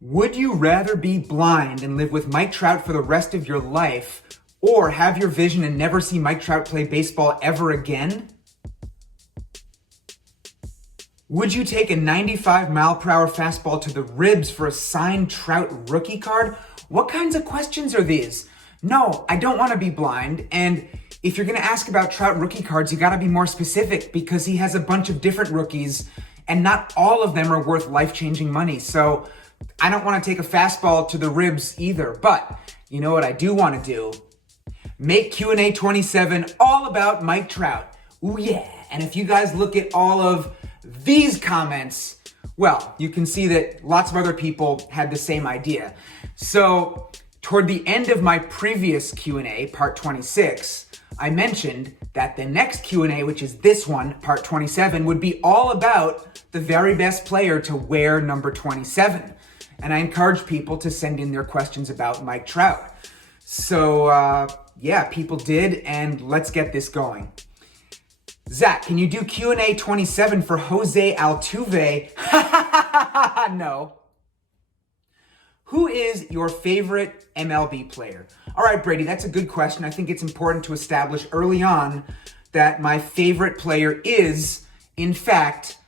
Would you rather be blind and live with Mike Trout for the rest of your life, or have your vision and never see Mike Trout play baseball ever again? Would you take a 95-mile-per-hour fastball to the ribs for a signed Trout rookie card? What kinds of questions are these? No, I don't want to be blind, and if you're going to ask about Trout rookie cards, you got to be more specific because he has a bunch of different rookies, and not all of them are worth life-changing money. So I don't want to take a fastball to the ribs either. But you know what I do want to do? Make Q&A 27 all about Mike Trout. Ooh yeah. And if you guys look at all of these comments, well, you can see that lots of other people had the same idea. So toward the end of my previous Q&A, part 26, I mentioned that the next Q&A, which is this one, part 27, would be all about the very best player to wear number 27. And I encourage people to send in their questions about Mike Trout. So, yeah, people did, and let's get this going. Zack, can you do Q&A 27 for Jose Altuve? No. Who is your favorite MLB player? All right, Brady, that's a good question. I think it's important to establish early on that my favorite player is, in fact,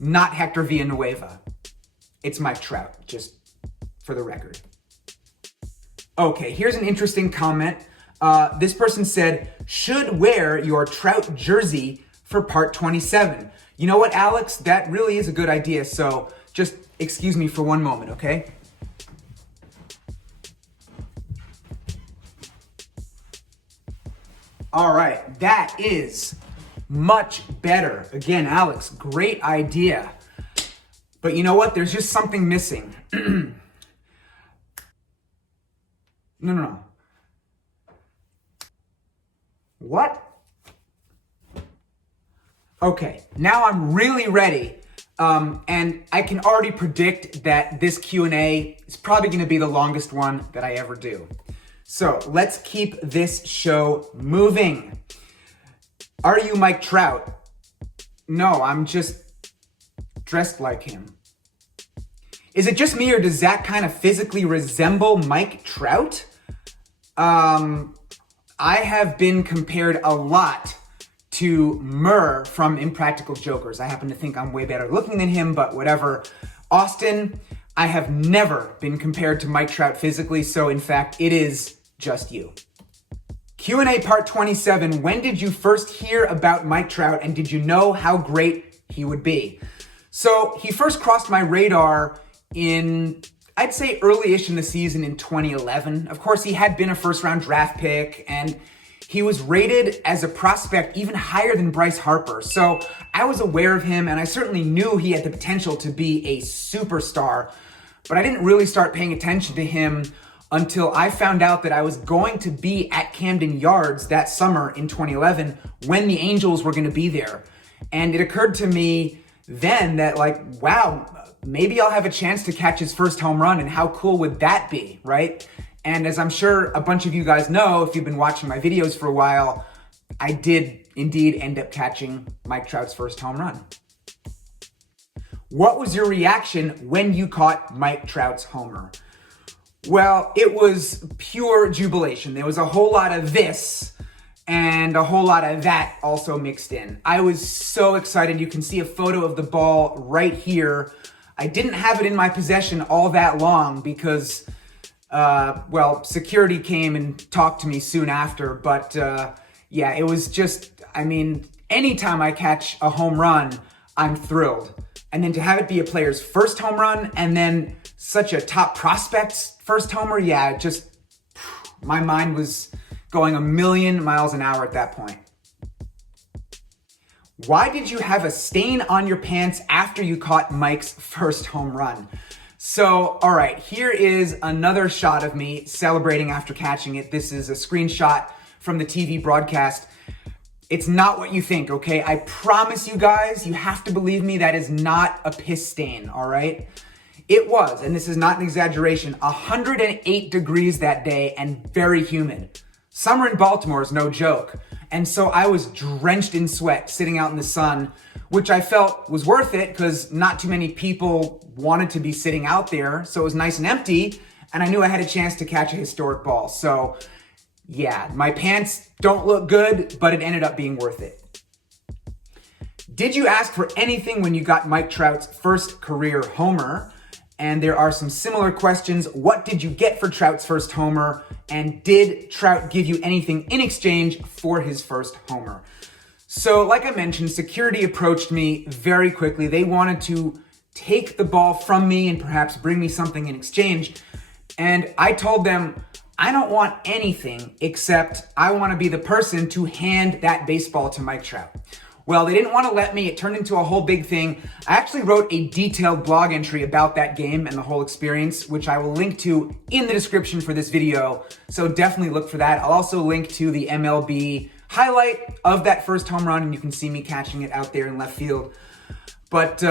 not Hector Villanueva. It's Mike Trout, just for the record. Okay, here's an interesting comment. This person said, should wear your Trout jersey for part 27. You know what, Alex? That really is a good idea. So just excuse me for one moment, okay? All right, that is much better. Again, Alex, great idea. But you know what? There's just something missing. No. What? Okay, now I'm really ready. And I can already predict that this Q&A is probably going to be the longest one that I ever do. So let's keep this show moving. Are you Mike Trout? No, I'm just dressed like him. Is it just me, or does Zack kind of physically resemble Mike Trout? I have been compared a lot to Murr from Impractical Jokers. I happen to think I'm way better looking than him, but whatever. Austin, I have never been compared to Mike Trout physically, so in fact, it is just you. Q&A part 27, when did you first hear about Mike Trout, and did you know how great he would be? So he first crossed my radar in, I'd say, early-ish in the season in 2011. Of course, he had been a first-round draft pick, and he was rated as a prospect even higher than Bryce Harper. So I was aware of him, and I certainly knew he had the potential to be a superstar, but I didn't really start paying attention to him until I found out that I was going to be at Camden Yards that summer in 2011 when the Angels were going to be there. And it occurred to me then that, like, wow, maybe I'll have a chance to catch his first home run, and how cool would that be, right? And as I'm sure a bunch of you guys know, if you've been watching my videos for a while, I did indeed end up catching Mike Trout's first home run. What was your reaction when you caught Mike Trout's homer? Well, it was pure jubilation. There was a whole lot of this and a whole lot of that also mixed in. I was so excited. You can see a photo of the ball right here. I didn't have it in my possession all that long because, well, security came and talked to me soon after. But yeah, it was just, I mean, anytime I catch a home run, I'm thrilled. And then to have it be a player's first home run and then such a top prospect's first homer, yeah, just, my mind was going a million miles an hour at that point. Why did you have a stain on your pants after you caught Mike's first home run? So, all right, here is another shot of me celebrating after catching it. This is a screenshot from the TV broadcast. It's not what you think, okay? I promise you guys, you have to believe me, that is not a piss stain, all right? It was, and this is not an exaggeration, 108 degrees that day and very humid. Summer in Baltimore is no joke. And so I was drenched in sweat, sitting out in the sun which I felt was worth it because not too many people wanted to be sitting out there. So it was nice and empty, and I knew I had a chance to catch a historic ball. So yeah, my pants don't look good, but it ended up being worth it. Did you ask for anything when you got Mike Trout's first career homer? And there are some similar questions. What did you get for Trout's first homer? And did Trout give you anything in exchange for his first homer? So like I mentioned, security approached me very quickly. They wanted to take the ball from me and perhaps bring me something in exchange. And I told them, I don't want anything except I want to be the person to hand that baseball to Mike Trout. Well, they didn't want to let me. It turned into a whole big thing. I actually wrote a detailed blog entry about that game and the whole experience, which I will link to in the description for this video. So definitely look for that. I'll also link to the MLB highlight of that first home run, and you can see me catching it out there in left field. But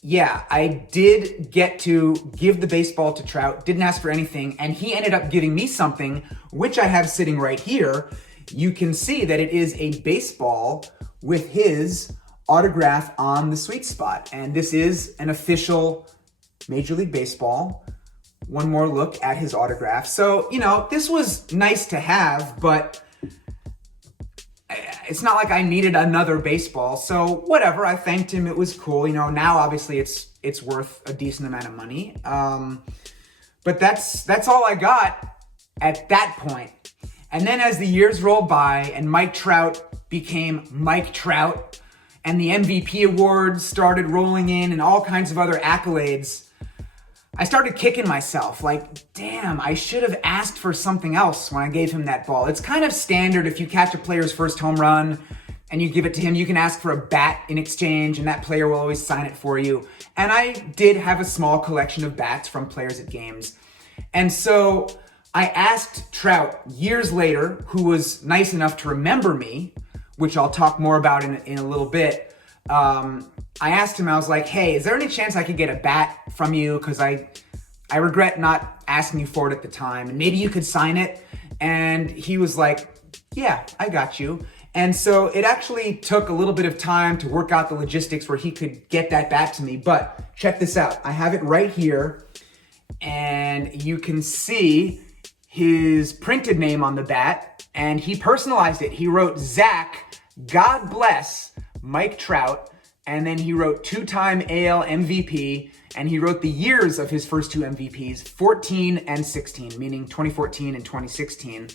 yeah, I did get to give the baseball to Trout, didn't ask for anything, and he ended up giving me something, which I have sitting right here. You can see that it is a baseball with his autograph on the sweet spot. And this is an official Major League Baseball. One more look at his autograph. So, you know, this was nice to have, but it's not like I needed another baseball. So whatever, I thanked him. It was cool. You know, now obviously it's worth a decent amount of money. But that's all I got at that point. And then as the years rolled by and Mike Trout became Mike Trout and the MVP awards started rolling in and all kinds of other accolades, I started kicking myself like, damn, I should have asked for something else when I gave him that ball. It's kind of standard if you catch a player's first home run and you give it to him, you can ask for a bat in exchange and that player will always sign it for you. And I did have a small collection of bats from players at games. And so I asked Trout years later, who was nice enough to remember me, which I'll talk more about in a little bit. I asked him, I was like, hey, is there any chance I could get a bat from you? Because I regret not asking you for it at the time. And maybe you could sign it. And he was like, yeah, I got you. And so it actually took a little bit of time to work out the logistics where he could get that bat to me. But check this out. I have it right here. And you can see his printed name on the bat. And he personalized it. He wrote, Zack, God bless Mike Trout. And then he wrote two-time AL MVP. And he wrote the years of his first two MVPs, 14 and 16, meaning 2014 and 2016.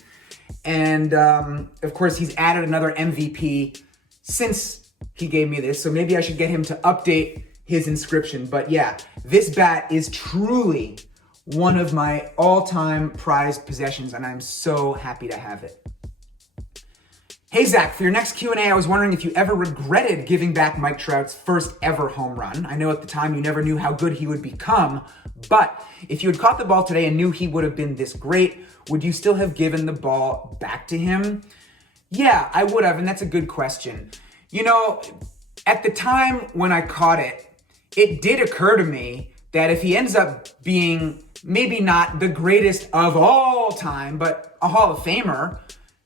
And of course, he's added another MVP since he gave me this. So maybe I should get him to update his inscription. But yeah, this bat is truly one of my all-time prized possessions, and I'm so happy to have it. Hey, Zack, for your next Q&A, I was wondering if you ever regretted giving back Mike Trout's first ever home run. I know at the time you never knew how good he would become, but if you had caught the ball today and knew he would have been this great, would you still have given the ball back to him? Yeah, I would have, and that's a good question. You know, at the time when I caught it, it did occur to me that if he ends up being maybe not the greatest of all time, but a Hall of Famer,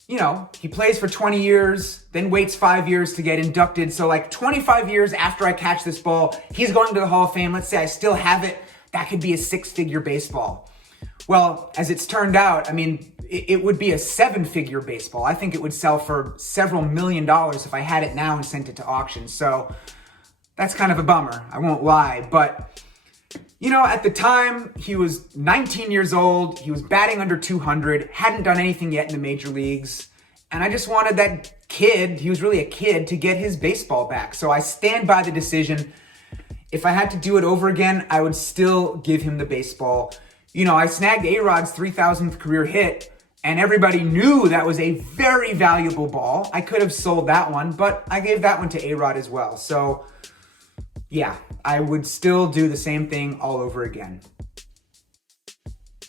you know, he plays for 20 years, then waits 5 years to get inducted. So like 25 years after I catch this ball, he's going to the Hall of Fame. Let's say I still have it. That could be a 6-figure baseball. Well, as it's turned out, I mean, it would be a 7-figure baseball. I think it would sell for several $1 million if I had it now and sent it to auction. So that's kind of a bummer. I won't lie. But, you know, at the time, he was 19 years old. He was batting under 200, hadn't done anything yet in the major leagues. And I just wanted that kid, he was really a kid, to get his baseball back. So I stand by the decision. If I had to do it over again, I would still give him the baseball. You know, I snagged A-Rod's 3,000th career hit, and everybody knew that was a very valuable ball. I could have sold that one, but I gave that one to A-Rod as well. So, yeah, I would still do the same thing all over again.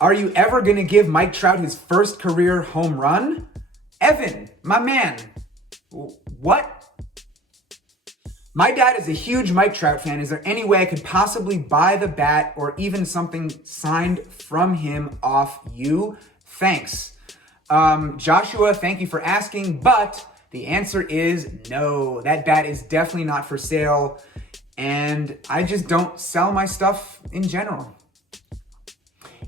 Are you ever going to give Mike Trout his first career home run? Evan, my man, what? My dad is a huge Mike Trout fan. Is there any way I could possibly buy the bat or even something signed from him off you? Thanks. Joshua, thank you for asking, but The answer is no. That bat is definitely not for sale, and I just don't sell my stuff in general.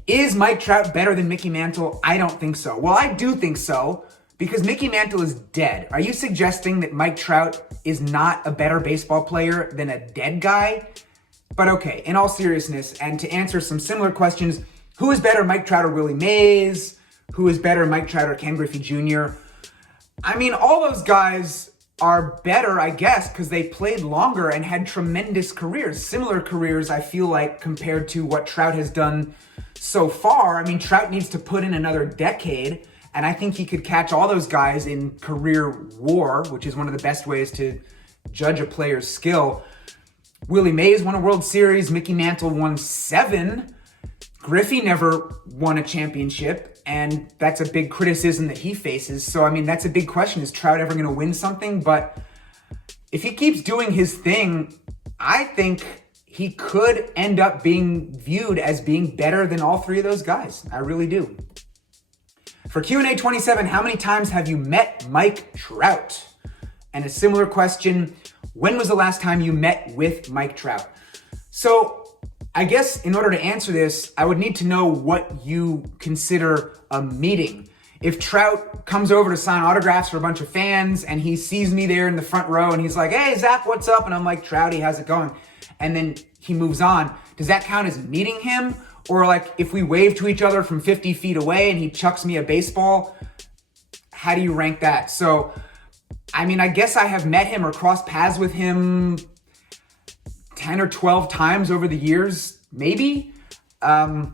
Is Mike Trout better than Mickey Mantle? I don't think so. Well, I do think so, because Mickey Mantle is dead. Are you suggesting that Mike Trout is not a better baseball player than a dead guy? But okay, in all seriousness, and to answer some similar questions, who is better, Mike Trout or Willie Mays? Who is better, Mike Trout or Ken Griffey Jr.? I mean, all those guys are better, I guess, because they played longer and had tremendous careers. Similar careers, I feel like, compared to what Trout has done so far. I mean, Trout needs to put in another decade, and I think he could catch all those guys in career WAR, which is one of the best ways to judge a player's skill. Willie Mays won a World Series. Mickey Mantle won 7. Griffey never won a championship, and that's a big criticism that he faces. So, I mean, that's a big question. Is Trout ever going to win something? But if he keeps doing his thing, I think he could end up being viewed as being better than all three of those guys. I really do. For Q&A 27, how many times have you met Mike Trout? And a similar question, when was the last time you met with Mike Trout? So, I guess in order to answer this, I would need to know what you consider a meeting. If Trout comes over to sign autographs for a bunch of fans and he sees me there in the front row and he's like, hey, Zack, what's up? And I'm like, Trouty, how's it going? And then he moves on. Does that count as meeting him? Or like if we wave to each other from 50 feet away and he chucks me a baseball, how do you rank that? So, I mean, I guess I have met him or crossed paths with him 10 or 12 times over the years, maybe. I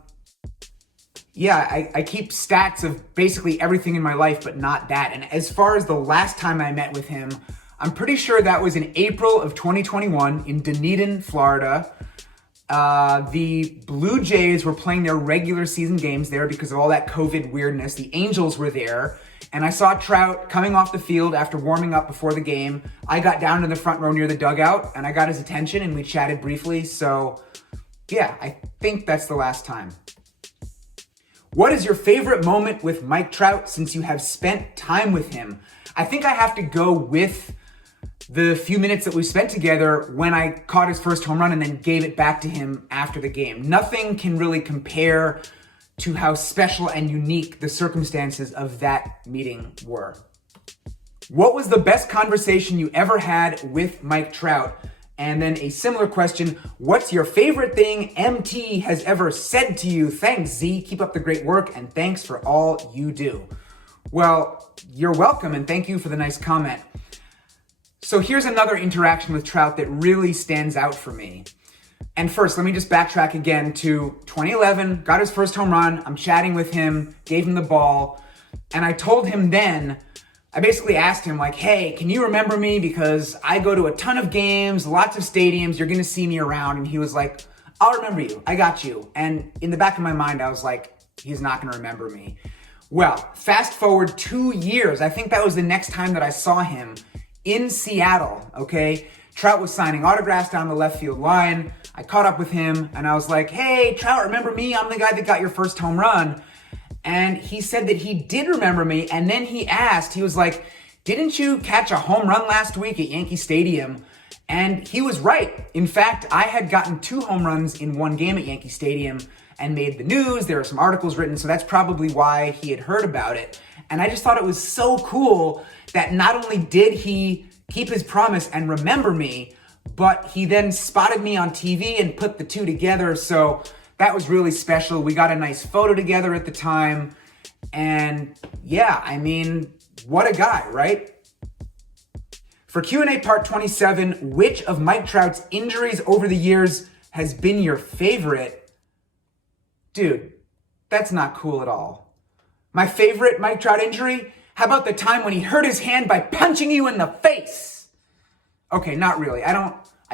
keep stats of basically everything in my life, but not that. And as far as the last time I met with him, I'm pretty sure that was in April of 2021 in Dunedin, Florida. The Blue Jays were playing their regular season games there because of all that COVID weirdness. The Angels were there. And I saw Trout coming off the field after warming up before the game. I got down to the front row near the dugout and I got his attention and we chatted briefly. So yeah, I think that's the last time. What is your favorite moment with Mike Trout since you have spent time with him? I think I have to go with the few minutes that we spent together when I caught his first home run and then gave it back to him after the game. Nothing can really compare to how special and unique the circumstances of that meeting were. What was the best conversation you ever had with Mike Trout? And then a similar question, what's your favorite thing MT has ever said to you? Thanks, Z. Keep up the great work, and thanks for all you do. Well, you're welcome, and thank you for the nice comment. So here's another interaction with Trout that really stands out for me. And first, let me just backtrack again to 2011, got his first home run. I'm chatting with him, gave him the ball, and I told him then, I basically asked him like, hey, can you remember me? Because I go to a ton of games, lots of stadiums, you're gonna see me around. And he was like, I'll remember you, I got you. And in the back of my mind, I was like, he's not gonna remember me. Well, fast forward 2 years, I think that was the next time that I saw him in Seattle, okay? Trout was signing autographs down the left field line. I caught up with him and I was like, hey, Trout, remember me? I'm the guy that got your first home run. And he said that he did remember me. And then he asked, he was like, didn't you catch a home run last week at Yankee Stadium? And he was right. In fact, I had gotten 2 home runs in one game at Yankee Stadium and made the news. There were some articles written, so that's probably why he had heard about it. And I just thought it was so cool that not only did he keep his promise and remember me, but he then spotted me on TV and put the two together. So that was really special. We got a nice photo together at the time. And yeah, I mean, what a guy, right? For Q&A part 27, which of Mike Trout's injuries over the years has been your favorite? Dude, that's not cool at all. My favorite Mike Trout injury? How about the time when he hurt his hand by punching you in the face? Okay, not really. I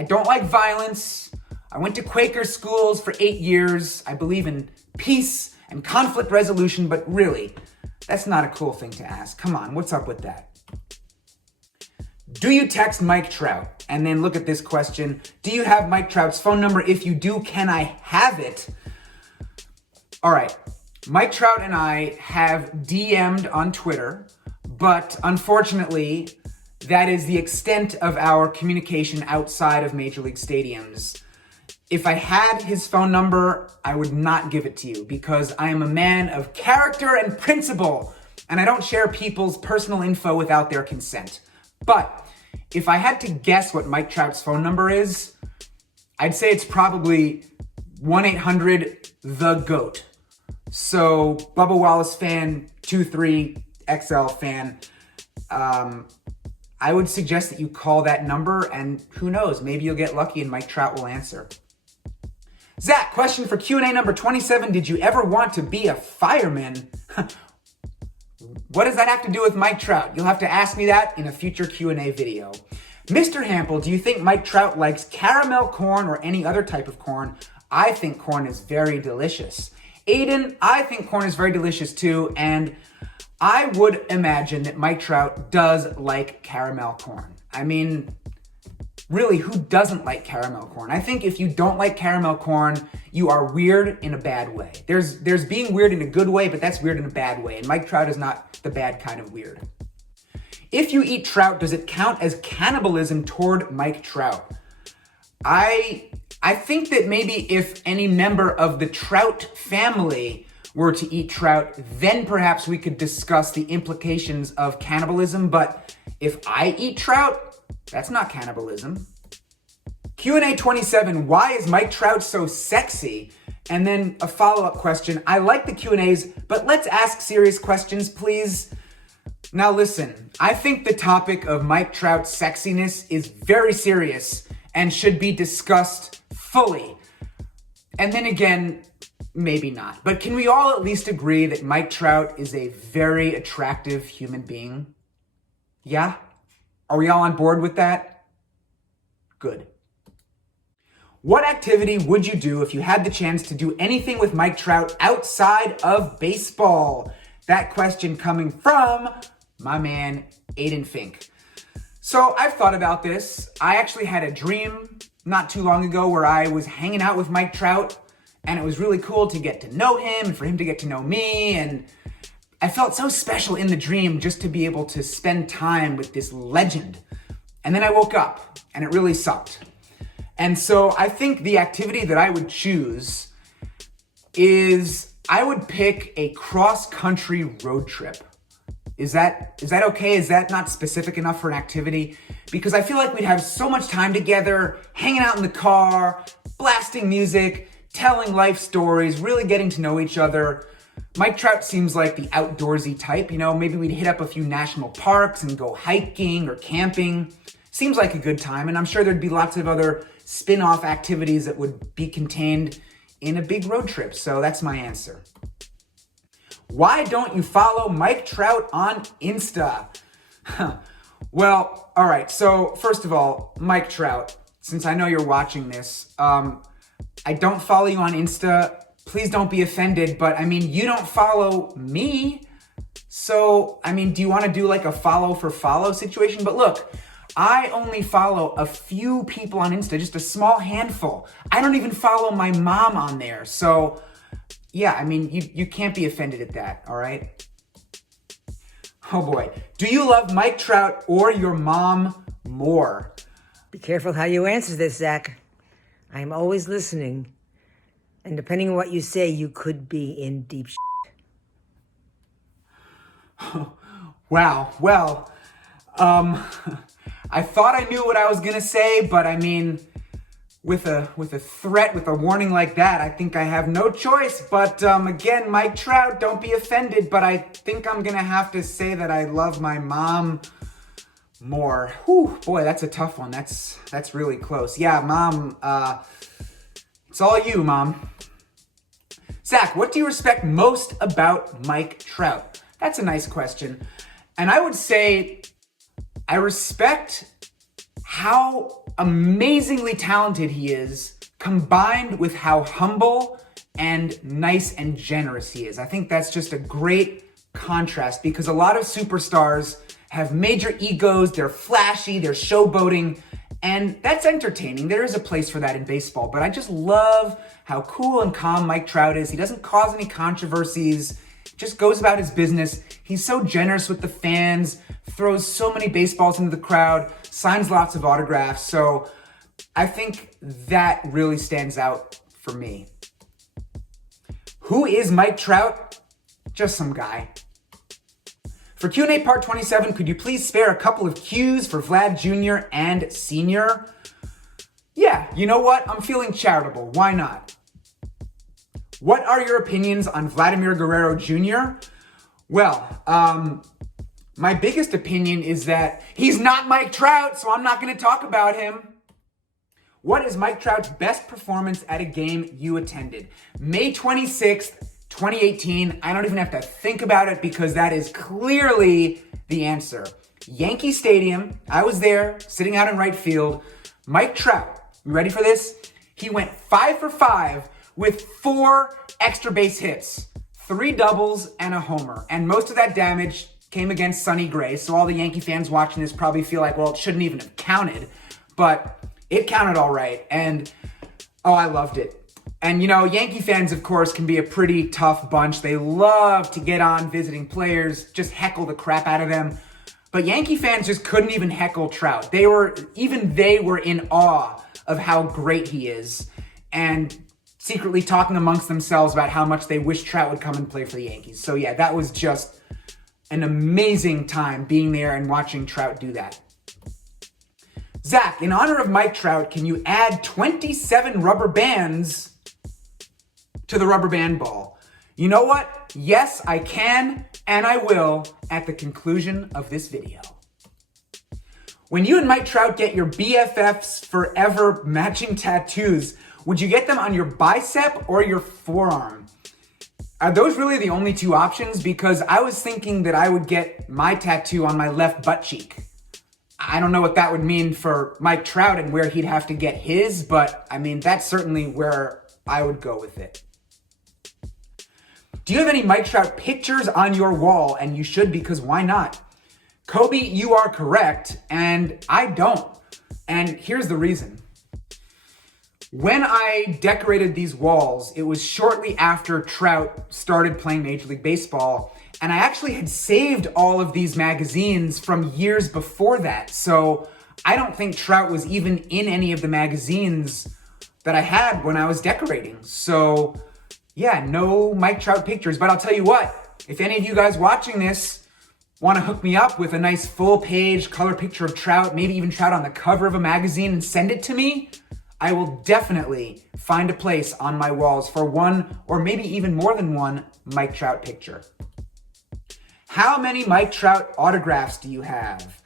don't like violence. I went to Quaker schools for 8 years. I believe in peace and conflict resolution, but really, that's not a cool thing to ask. Come on, what's up with that? Do you text Mike Trout? And then look at this question. Do you have Mike Trout's phone number? If you do, can I have it? All right. Mike Trout and I have DM'd on Twitter, but unfortunately, that is the extent of our communication outside of Major League stadiums. If I had his phone number, I would not give it to you because I am a man of character and principle, and I don't share people's personal info without their consent. But if I had to guess what Mike Trout's phone number is, I'd say it's probably 1-800-THE-GOAT. So, Bubba Wallace fan, 23XL fan, I would suggest that you call that number, and who knows, maybe you'll get lucky and Mike Trout will answer. Zack, question for Q&A number 27. Did you ever want to be a fireman? What does that have to do with Mike Trout? You'll have to ask me that in a future Q&A video. Mr. Hample, do you think Mike Trout likes caramel corn or any other type of corn? I think corn is very delicious. Aiden, I think corn is very delicious too, and I would imagine that Mike Trout does like caramel corn. I mean, really, who doesn't like caramel corn? I think if you don't like caramel corn, you are weird in a bad way. There's being weird in a good way, but that's weird in a bad way, and Mike Trout is not the bad kind of weird. If you eat trout, does it count as cannibalism toward Mike Trout? I think that maybe if any member of the Trout family were to eat trout, then perhaps we could discuss the implications of cannibalism, but if I eat trout, that's not cannibalism. Q&A 27, why is Mike Trout so sexy? And then a follow-up question. I like the Q&As, but let's ask serious questions, please. Now listen, I think the topic of Mike Trout's sexiness is very serious and should be discussed fully. And then again, maybe not. But can we all at least agree that Mike Trout is a very attractive human being? Yeah? Are we all on board with that? Good. What activity would you do if you had the chance to do anything with Mike Trout outside of baseball? That question coming from my man, Aiden Fink. So I've thought about this. I actually had a dream not too long ago where I was hanging out with Mike Trout, and it was really cool to get to know him and for him to get to know me, and I felt so special in the dream just to be able to spend time with this legend. And then I woke up, and it really sucked. And so I think the activity that I would choose is I would pick a cross-country road trip. Is that okay? Is that not specific enough for an activity? Because I feel like we'd have so much time together, hanging out in the car, blasting music, telling life stories, really getting to know each other. Mike Trout seems like the outdoorsy type. You know, maybe we'd hit up a few national parks and go hiking or camping. Seems like a good time, and I'm sure there'd be lots of other spin-off activities that would be contained in a big road trip. So that's my answer. Why don't you follow Mike Trout on Insta? Well, all right. So first of all, Mike Trout, since I know you're watching this, I don't follow you on Insta. Please don't be offended, but I mean, you don't follow me. So, I mean, do you want to do like a follow for follow situation? But look, I only follow a few people on Insta, just a small handful. I don't even follow my mom on there. So, yeah, I mean, you can't be offended at that, all right? Oh boy. Do you love Mike Trout or your mom more? Be careful how you answer this, Zack. I am always listening. And depending on what you say, you could be in deep shit. Wow. Well, I thought I knew what I was gonna say, but I mean, with a threat, with a warning like that, I think I have no choice. But again, Mike Trout, don't be offended, but I think I'm gonna have to say that I love my mom more. Whew, boy, that's a tough one. That's really close. Yeah, Mom, it's all you, Mom. Zack, what do you respect most about Mike Trout? That's a nice question. And I would say I respect how amazingly talented he is, combined with how humble and nice and generous he is. I think that's just a great contrast because a lot of superstars have major egos, they're flashy, they're showboating, and that's entertaining. There is a place for that in baseball, but I just love how cool and calm Mike Trout is. He doesn't cause any controversies. just goes about his business. He's so generous with the fans, throws so many baseballs into the crowd, signs lots of autographs. So I think that really stands out for me. Who is Mike Trout? Just some guy. For Q&A part 27, could you please spare a couple of Qs for Vlad Jr. and Sr.? Yeah, you know what? I'm feeling charitable. Why not? What are your opinions on Vladimir Guerrero Jr.? Well, my biggest opinion is that he's not Mike Trout, so I'm not going to talk about him. What is Mike Trout's best performance at a game you attended? May 26th, 2018. I don't even have to think about it because that is clearly the answer. Yankee Stadium. I was there, sitting out in right field. Mike Trout, you ready for this? He went 5 for 5 with 4 extra base hits, 3 doubles, and a homer. And most of that damage came against Sonny Gray. So all the Yankee fans watching this probably feel like, well, it shouldn't even have counted. But it counted all right. And, oh, I loved it. And, you know, Yankee fans, of course, can be a pretty tough bunch. They love to get on visiting players, just heckle the crap out of them. But Yankee fans just couldn't even heckle Trout. They were in awe of how great he is and secretly talking amongst themselves about how much they wish Trout would come and play for the Yankees. So, yeah, that was just an amazing time being there and watching Trout do that. Zack, in honor of Mike Trout, can you add 27 rubber bands to the rubber band ball? You know what? Yes, I can, and I will at the conclusion of this video. When you and Mike Trout get your BFFs forever matching tattoos, would you get them on your bicep or your forearm? Are those really the only two options? Because I was thinking that I would get my tattoo on my left butt cheek. I don't know what that would mean for Mike Trout and where he'd have to get his, but I mean, that's certainly where I would go with it. Do you have any Mike Trout pictures on your wall? And you should, because why not? Kobe, you are correct, and I don't. And here's the reason. When I decorated these walls, it was shortly after Trout started playing Major League Baseball, and I actually had saved all of these magazines from years before that. So I don't think Trout was even in any of the magazines that I had when I was decorating. So yeah, no Mike Trout pictures. But I'll tell you what, if any of you guys watching this want to hook me up with a nice full page color picture of Trout, maybe even Trout on the cover of a magazine, and send it to me, I will definitely find a place on my walls for one or maybe even more than one Mike Trout picture. How many Mike Trout autographs do you have?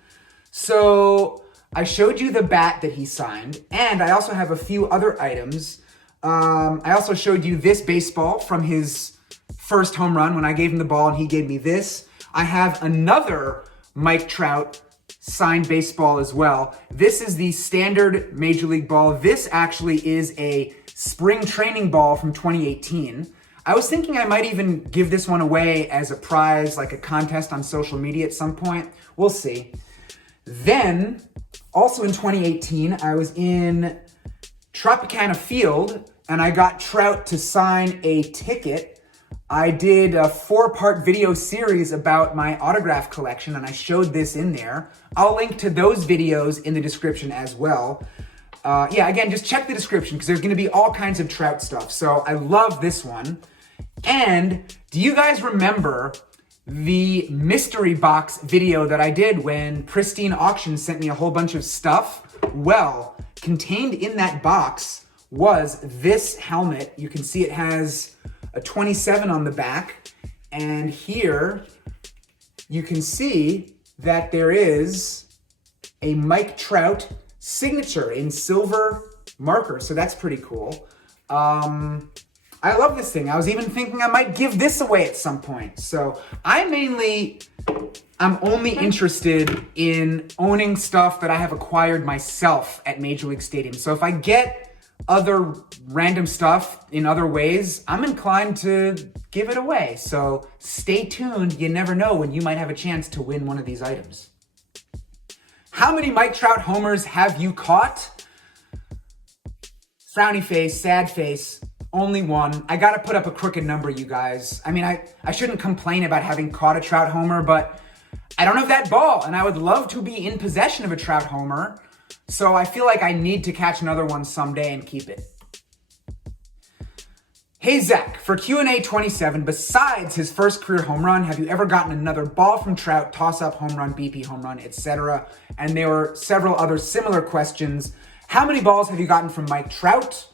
So I showed you the bat that he signed, and I also have a few other items. I also showed you this baseball from his first home run when I gave him the ball and he gave me this. I have another Mike Trout signed baseball as well. This is the standard Major League ball. This actually is a spring training ball from 2018. I was thinking I might even give this one away as a prize, like a contest on social media at some point. We'll see. Then, also in 2018, I was in Tropicana Field, and I got Trout to sign a ticket. I did a 4-part video series about my autograph collection, and I showed this in there. I'll link to those videos in the description as well. Yeah, again, just check the description because there's going to be all kinds of Trout stuff. So I love this one. And do you guys remember the mystery box video that I did when Pristine Auctions sent me a whole bunch of stuff? Well, contained in that box was this helmet. You can see it has a 27 on the back. And here you can see that there is a Mike Trout signature in silver marker. So that's pretty cool. I love this thing. I was even thinking I might give this away at some point. So I'm only interested in owning stuff that I have acquired myself at Major League Stadium. So if I get other random stuff in other ways, I'm inclined to give it away. So stay tuned. You never know when you might have a chance to win one of these items. How many Mike Trout homers have you caught? Frowny face, sad face. Only one. I gotta put up a crooked number, you guys. I mean, I shouldn't complain about having caught a Trout homer, but I don't have that ball, and I would love to be in possession of a Trout homer. So I feel like I need to catch another one someday and keep it. Hey Zack, for Q&A 27, besides his first career home run, have you ever gotten another ball from Trout, toss-up home run, BP home run, etc.? And there were several other similar questions. How many balls have you gotten from Mike Trout?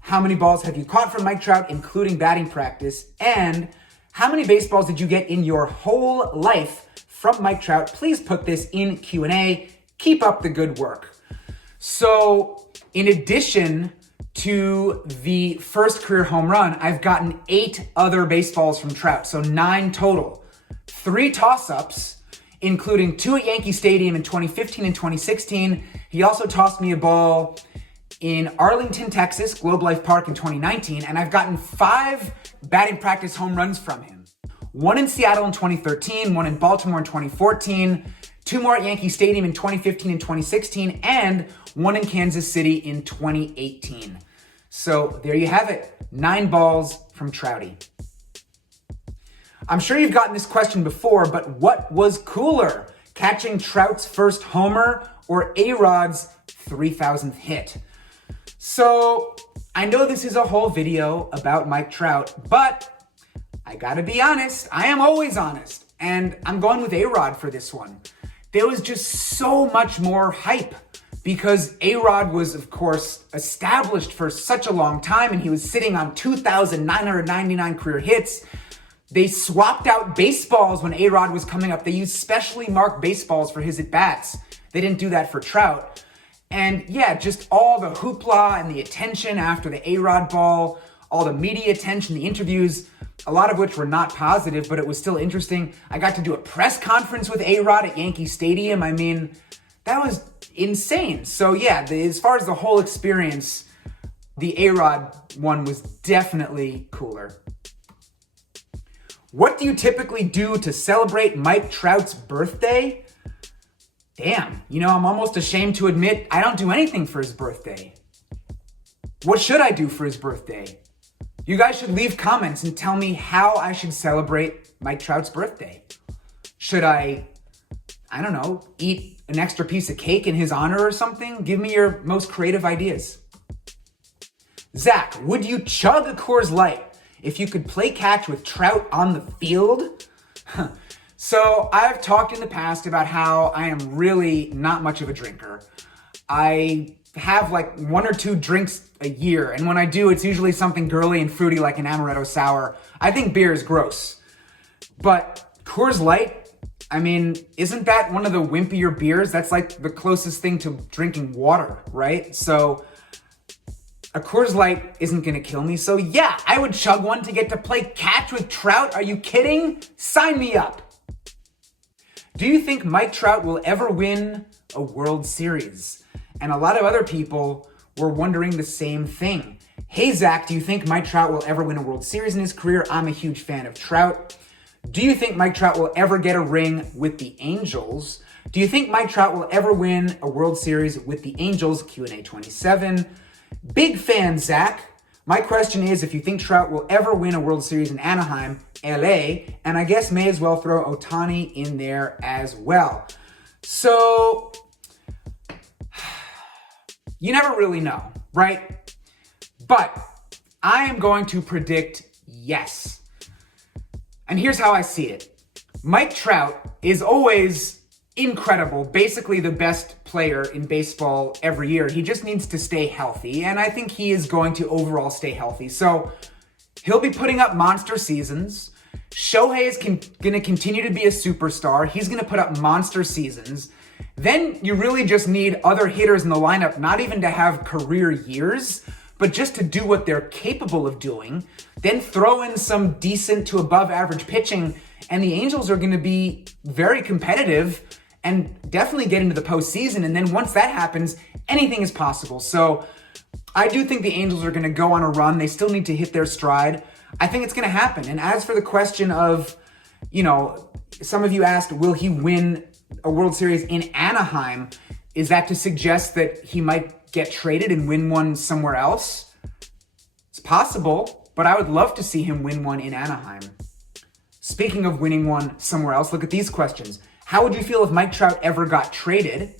How many balls have you caught from Mike Trout, including batting practice? And how many baseballs did you get in your whole life from Mike Trout? Please put this in Q&A. Keep up the good work. So, in addition to the first career home run, I've gotten 8 other baseballs from Trout, so 9 total. 3 toss-ups, including 2 at Yankee Stadium in 2015 and 2016. He also tossed me a ball in Arlington, Texas, Globe Life Park in 2019, and I've gotten 5 batting practice home runs from him. 1 in Seattle in 2013, 1 in Baltimore in 2014, 2 more at Yankee Stadium in 2015 and 2016, and 1 in Kansas City in 2018. So there you have it, 9 balls from Trouty. I'm sure you've gotten this question before, but what was cooler, catching Trout's first homer or A-Rod's 3,000th hit? So I know this is a whole video about Mike Trout, but I gotta be honest, I am always honest, and I'm going with A-Rod for this one. There was just so much more hype because A-Rod was, of course, established for such a long time, and he was sitting on 2,999 career hits. They swapped out baseballs when A-Rod was coming up. They used specially marked baseballs for his at-bats. They didn't do that for Trout. And yeah, just all the hoopla and the attention after the A-Rod ball, all the media attention, the interviews, a lot of which were not positive, but it was still interesting. I got to do a press conference with A-Rod at Yankee Stadium. I mean, that was insane. So yeah, as far as the whole experience, the A-Rod one was definitely cooler. What do you typically do to celebrate Mike Trout's birthday? Damn, I'm almost ashamed to admit I don't do anything for his birthday. What should I do for his birthday? You guys should leave comments and tell me how I should celebrate Mike Trout's birthday. Should I don't know, eat an extra piece of cake in his honor or something? Give me your most creative ideas. Zack, would you chug a Coors Light if you could play catch with Trout on the field? So I've talked in the past about how I am really not much of a drinker. I have like 1 or 2 drinks a year, and when I do, it's usually something girly and fruity like an amaretto sour. I think beer is gross. But Coors Light, I mean, isn't that one of the wimpier beers? That's like the closest thing to drinking water, right? So a Coors Light isn't gonna kill me. So yeah, I would chug one to get to play catch with Trout. Are you kidding? Sign me up. Do you think Mike Trout will ever win a World Series? And a lot of other people were wondering the same thing. Hey Zack, do you think Mike Trout will ever win a World Series in his career? I'm a huge fan of Trout. Do you think Mike Trout will ever get a ring with the Angels? Do you think Mike Trout will ever win a World Series with the Angels? Q&A 27. Big fan, Zack. My question is if you think Trout will ever win a World Series in Anaheim, LA, and I guess may as well throw Ohtani in there as well. So, you never really know, right? But I am going to predict yes. And here's how I see it. Mike Trout is always incredible, basically the best player in baseball every year. He just needs to stay healthy, and I think he is going to overall stay healthy. So he'll be putting up monster seasons. Shohei is going to continue to be a superstar. He's going to put up monster seasons. Then you really just need other hitters in the lineup, not even to have career years, but just to do what they're capable of doing. Then throw in some decent to above average pitching, and the Angels are going to be very competitive and definitely get into the postseason. And then once that happens, anything is possible. So I do think the Angels are going to go on a run. They still need to hit their stride. I think it's going to happen. And as for the question of, some of you asked, will he win a World Series in Anaheim? Is that to suggest that he might get traded and win one somewhere else? It's possible, but I would love to see him win one in Anaheim. Speaking of winning one somewhere else, look at these questions. How would you feel if Mike Trout ever got traded?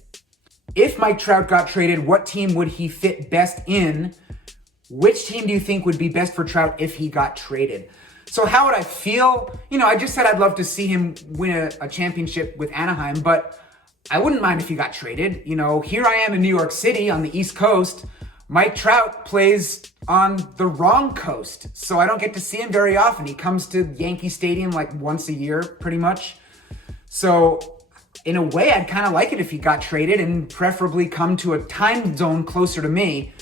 If Mike Trout got traded, what team would he fit best in? Which team do you think would be best for Trout if he got traded? So how would I feel? I just said I'd love to see him win a championship with Anaheim, but I wouldn't mind if he got traded. Here I am in New York City on the East Coast. Mike Trout plays on the wrong coast, so I don't get to see him very often. He comes to Yankee Stadium like once a year, pretty much. So in a way, I'd kind of like it if he got traded and preferably come to a time zone closer to me.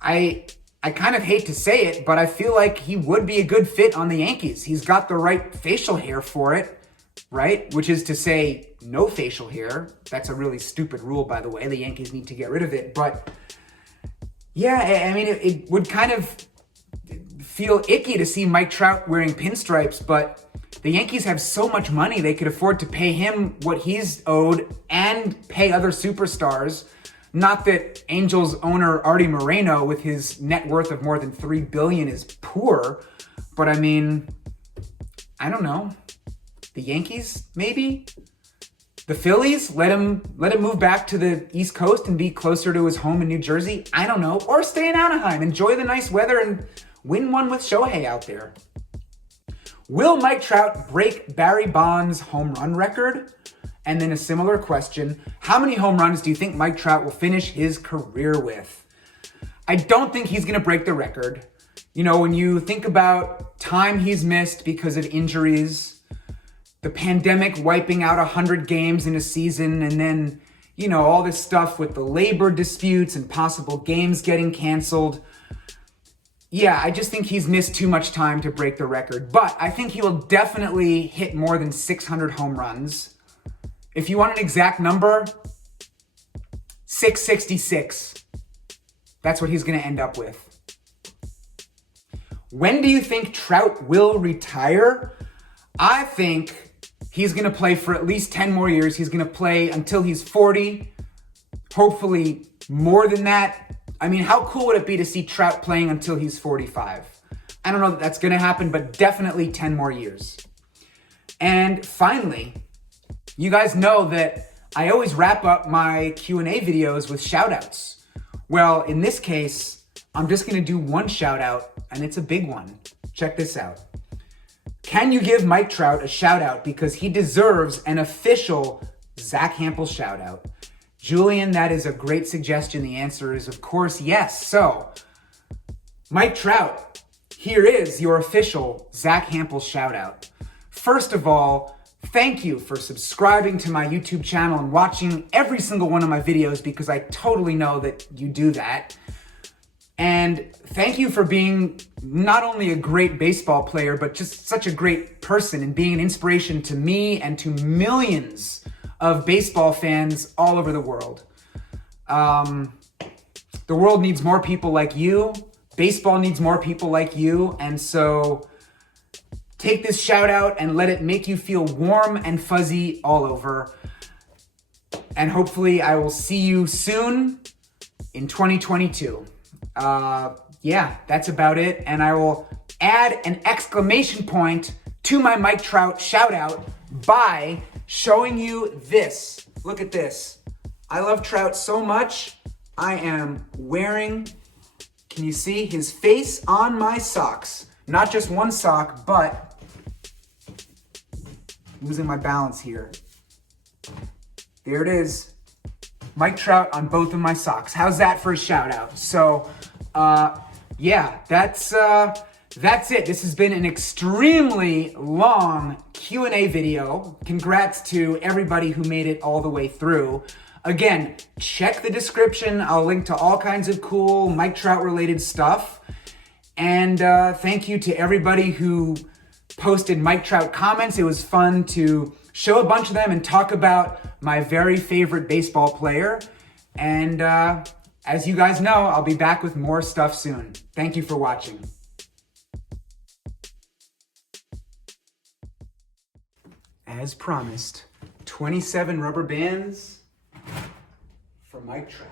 I kind of hate to say it, but I feel like he would be a good fit on the Yankees. He's got the right facial hair for it, right? Which is to say, no facial hair. That's a really stupid rule, by the way. The Yankees need to get rid of it. But yeah, I mean, it would kind of feel icky to see Mike Trout wearing pinstripes, but the Yankees have so much money they could afford to pay him what he's owed and pay other superstars. Not that Angels owner Artie Moreno, with his net worth of more than $3 billion, is poor, but I mean, I don't know. The Yankees, maybe? The Phillies, let him move back to the East Coast and be closer to his home in New Jersey. I don't know. Or stay in Anaheim, enjoy the nice weather, and win one with Shohei out there. Will Mike Trout break Barry Bonds' home run record? And then a similar question, how many home runs do you think Mike Trout will finish his career with? I don't think he's going to break the record. When you think about time he's missed because of injuries, the pandemic wiping out 100 games in a season, and then, all this stuff with the labor disputes and possible games getting canceled. Yeah, I just think he's missed too much time to break the record. But I think he will definitely hit more than 600 home runs. If you want an exact number, 666. That's what he's going to end up with. When do you think Trout will retire? I think he's going to play for at least 10 more years. He's going to play until he's 40, hopefully more than that. I mean, how cool would it be to see Trout playing until he's 45? I don't know that that's going to happen, but definitely 10 more years. And finally, you guys know that I always wrap up my Q&A videos with shout-outs. Well, in this case, I'm just going to do one shout-out, and it's a big one. Check this out. Can you give Mike Trout a shout-out because he deserves an official Zack Hample shout-out? Julian, that is a great suggestion. The answer is, of course, yes. So, Mike Trout, here is your official Zack Hample shout-out. First of all, thank you for subscribing to my YouTube channel and watching every single one of my videos, because I totally know that you do that. And thank you for being not only a great baseball player, but just such a great person and being an inspiration to me and to millions of baseball fans all over the world. The world needs more people like you. Baseball needs more people like you. And so take this shout out and let it make you feel warm and fuzzy all over. And hopefully I will see you soon in 2022. Yeah, that's about it. And I will add an exclamation point to my Mike Trout shout out by showing you this. Look at this. I love Trout so much. I am wearing, can you see his face on my socks? Not just one sock, but losing my balance here. There it is. Mike Trout on both of my socks. How's that for a shout out? So, yeah, that's it. This has been an extremely long Q&A video. Congrats to everybody who made it all the way through. Again, check the description. I'll link to all kinds of cool Mike Trout related stuff. And thank you to everybody who posted Mike Trout comments. It was fun to show a bunch of them and talk about my very favorite baseball player. And as you guys know, I'll be back with more stuff soon. Thank you for watching. As promised, 27 rubber bands for Mike Trout.